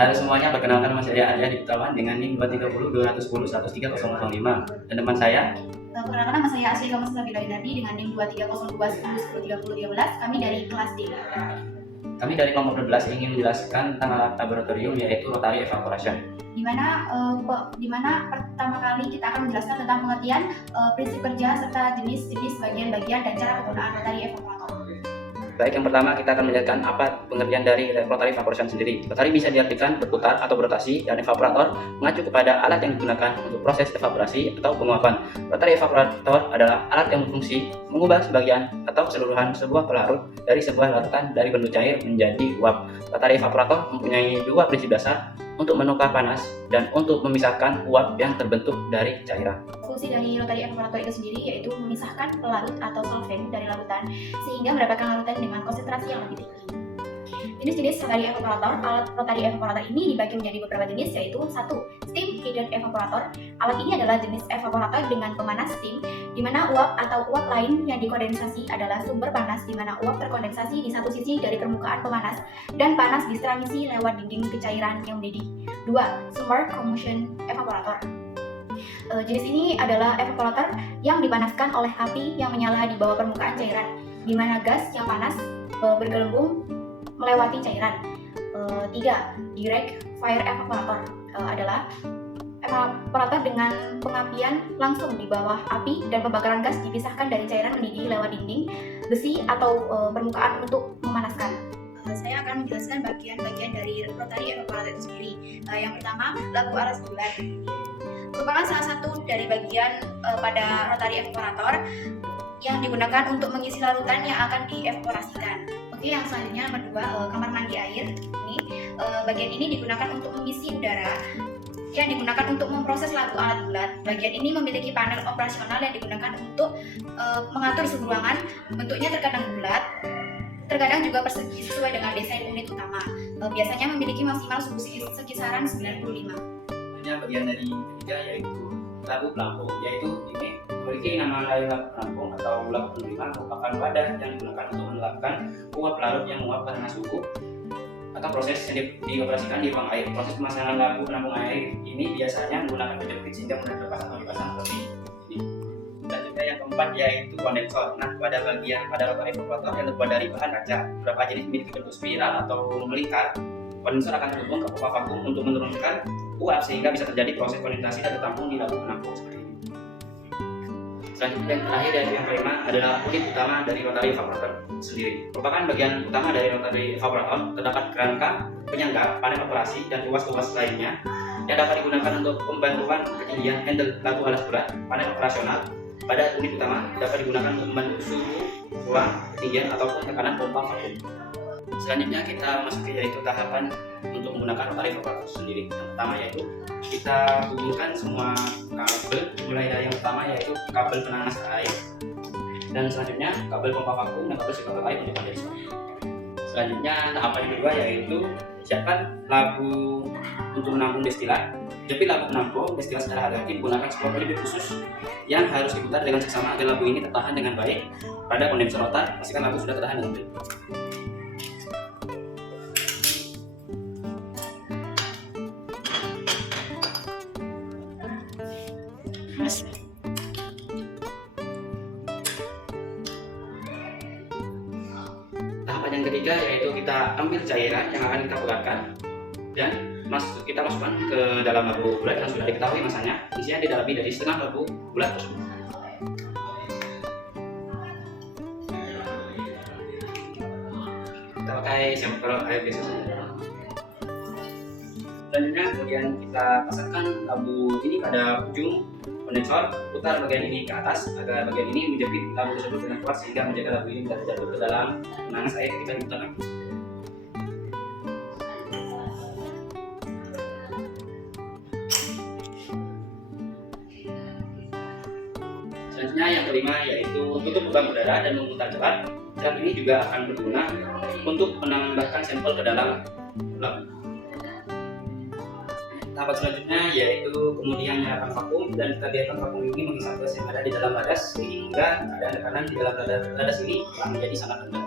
Halo semuanya, perkenalkan nama saya Arya Diptawan dengan NIM 230 210 103 005 dan teman saya. Perkenalkan nama saya Asli Kamus Nabila Inardi dengan NIM 2302 10 10 30 13. Kami dari kelas D. Kami dari kelompok 12 ingin menjelaskan tentang alat laboratorium yaitu rotary evaporation. Di mana pertama kali kita akan menjelaskan tentang pengertian prinsip kerja serta jenis-jenis bagian-bagian dan cara penggunaan rotary evaporator. Baik, yang pertama kita akan menjelaskan apa pengertian dari rotary evaporation sendiri. Rotary bisa diartikan berputar atau berotasi, dan evaporator mengacu kepada alat yang digunakan untuk proses evaporasi atau penguapan. Rotary evaporator adalah alat yang berfungsi mengubah sebagian atau keseluruhan sebuah pelarut dari sebuah larutan dari bentuk cair menjadi uap. Rotary evaporator mempunyai dua prinsip dasar untuk menukar panas dan untuk memisahkan uap yang terbentuk dari cairan. Fungsi dari rotary evaporator itu sendiri yaitu memisahkan pelarut atau solvent dari larutan sehingga mendapatkan larutan dengan konsentrasi yang lebih tinggi. Jenis-jenis rotary evaporator. Alat rotary evaporator ini dibagi menjadi beberapa jenis, yaitu 1. Steam heated evaporator. Alat ini adalah jenis evaporator dengan pemanas steam, di mana uap atau uap lain yang dikondensasi adalah sumber panas, di mana uap terkondensasi di satu sisi dari permukaan pemanas dan panas ditransmisi lewat dinding kecairan yang mendidih. 2. Submerged commotion evaporator. Jenis ini adalah evaporator yang dipanaskan oleh api yang menyala di bawah permukaan cairan, di mana gas yang panas bergelembung melewati cairan. 3. Direct fire evaporator adalah evaporator dengan pengapian langsung di bawah api dan pembakaran gas dipisahkan dari cairan mendidih lewat dinding besi atau permukaan untuk memanaskan. Saya akan menjelaskan bagian-bagian dari rotary evaporator itu sendiri. Yang pertama, labu alas bulat merupakan salah satu dari bagian pada rotary evaporator yang digunakan untuk mengisi larutan yang akan dievaporasikan. Oke, yang selanjutnya nomor 2, kamar mandi air. Bagian ini digunakan untuk mengisi udara yang digunakan untuk memproses labu alat bulat. Bagian ini memiliki panel operasional yang digunakan untuk mengatur suhu ruangan. Bentuknya terkadang bulat, terkadang juga persegi sesuai dengan desain unit utama. Biasanya memiliki maksimal suhu sekisaran 95. Bagian dari ketiga yaitu labu pelampung, yaitu ini memiliki nama lain labu pelampung atau labu penerima, merupakan wadah yang digunakan untuk menerapkan uap larut yang menguap karena suhu atau proses yang dioperasikan di ruang air. Proses pemasangan labu penampung air ini biasanya menggunakan penjepit sehingga mudah terlepas atau dipasang seperti ini. Dan juga yang keempat yaitu kondensor. Nah, pada rotary evaporator yang terbuat dari bahan kaca, beberapa jenis memiliki bentuk spiral atau melingkar. Kondensor akan terhubung ke pompa vakum untuk menurunkan uap sehingga bisa terjadi proses kondensasi dan tertampung di labu penampung seperti ini. Selanjutnya yang terakhir dari yang kelima adalah unit utama dari rotary evaporator sendiri. Merupakan bagian utama dari rotary evaporator, terdapat kerangka, penyangga, panel operasi, dan ruas-ruas lainnya yang dapat digunakan untuk pembantuan ketinggian handle labu alas bulat. Panel operasional pada unit utama dapat digunakan untuk membantu suhu ruang, ketinggian, ataupun tekanan pompa vakum. Selanjutnya kita masuki yaitu tahapan untuk menggunakan rotary evaporator sendiri. Yang pertama yaitu kita hubungkan semua kabel, mulai dari yang pertama yaitu kabel penanas air, dan selanjutnya kabel pompa vakum dan kabel sirkular air untuk menjadi satu. Selanjutnya tahapan yang kedua yaitu siapkan labu untuk menampung destilat. Jepit labu penampung destilat secara hati-hati menggunakan sebuah pelipis khusus yang harus diputar dengan seksama agar labu ini tertahan dengan baik pada kondensor rotor. Pastikan labu sudah tertahan dengan baik. Tahapan yang ketiga yaitu kita ambil cairan yang akan kita bulatkan dan kita masukkan ke dalam labu bulat yang sudah diketahui masanya. Isinya tidak lebih dari setengah labu bulat tersebut. Kita pakai sampel air biasa saja. Selanjutnya kemudian kita pasangkan labu ini pada ujung kondensor, putar bagian ini ke atas agar bagian ini menjepit labu tersebut dengan kuat sehingga menjaga labu ini tidak jatuh ke dalam penanas air ketika diputar lagi. Selanjutnya yang kelima yaitu tutup lubang udara dan memutar cepat. Cepat ini juga akan berguna untuk menambahkan sampel ke dalam labu. Tahap selanjutnya yaitu kemudian menyalakan vakum dan kita biarkan vakum ini menghisap gas yang ada di dalam ladas sehingga keadaan tekanan di dalam ladas ini akan menjadi sangat rendah.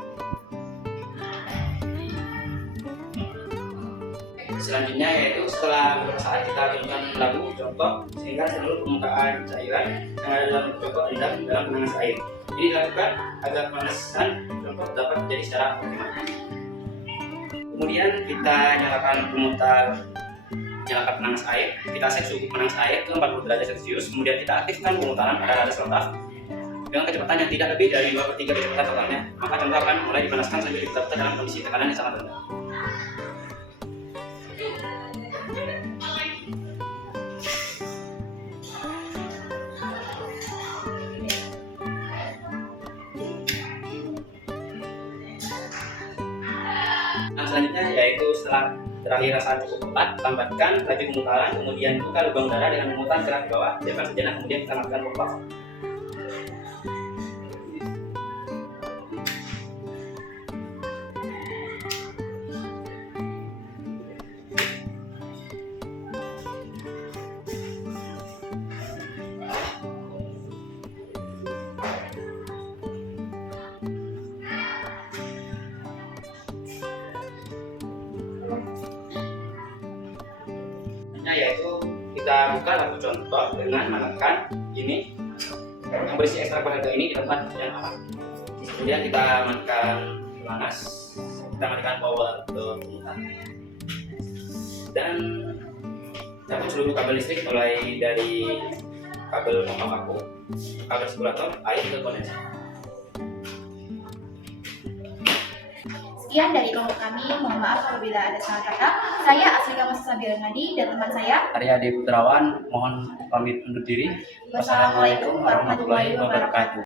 Selanjutnya yaitu setelah beberapa saat kita turunkan labu contoh sehingga seluruh permukaan cairan yang ada dalam contoh rendam dalam penanas air. Ini dilakukan agar pemanasan contoh dapat terjadi secara optimal. Kemudian kita nyalakan penanas air, kita set suhu panas air ke 40 derajat Celcius, kemudian kita aktifkan pemutaran pada atas rotaf dengan kecepatan yang tidak lebih dari 2/3 kecepatan totalnya. Maka contoh akan mulai dipanaskan sampai diputar dalam kondisi tekanan yang sangat rendah. Nah, selanjutnya yaitu setelah terakhir rasa cukup tepat, tambahkan laju pemutaran, kemudian buka lubang udara dengan memutar gerak ke bawah, diamkan sejenak, kemudian kita matikan pompa. Yaitu kita buka labu contoh dengan menekan ini yang berisi ekstrak bahagia ini di tempat yang aman. Kemudian kita matikan panas, kita matikan power ke pemutar dan cabut seluruh kabel listrik mulai dari kabel pompa vakum, kabel sirkulator, air ke kondenser. Sekian dari kelompok kami, mohon maaf apabila ada salah kata. Saya Aslika Massabilah Ngadi dan teman saya Arya Adi Putrawan, mohon pamit undur diri. Wassalamualaikum warahmatullahi wabarakatuh.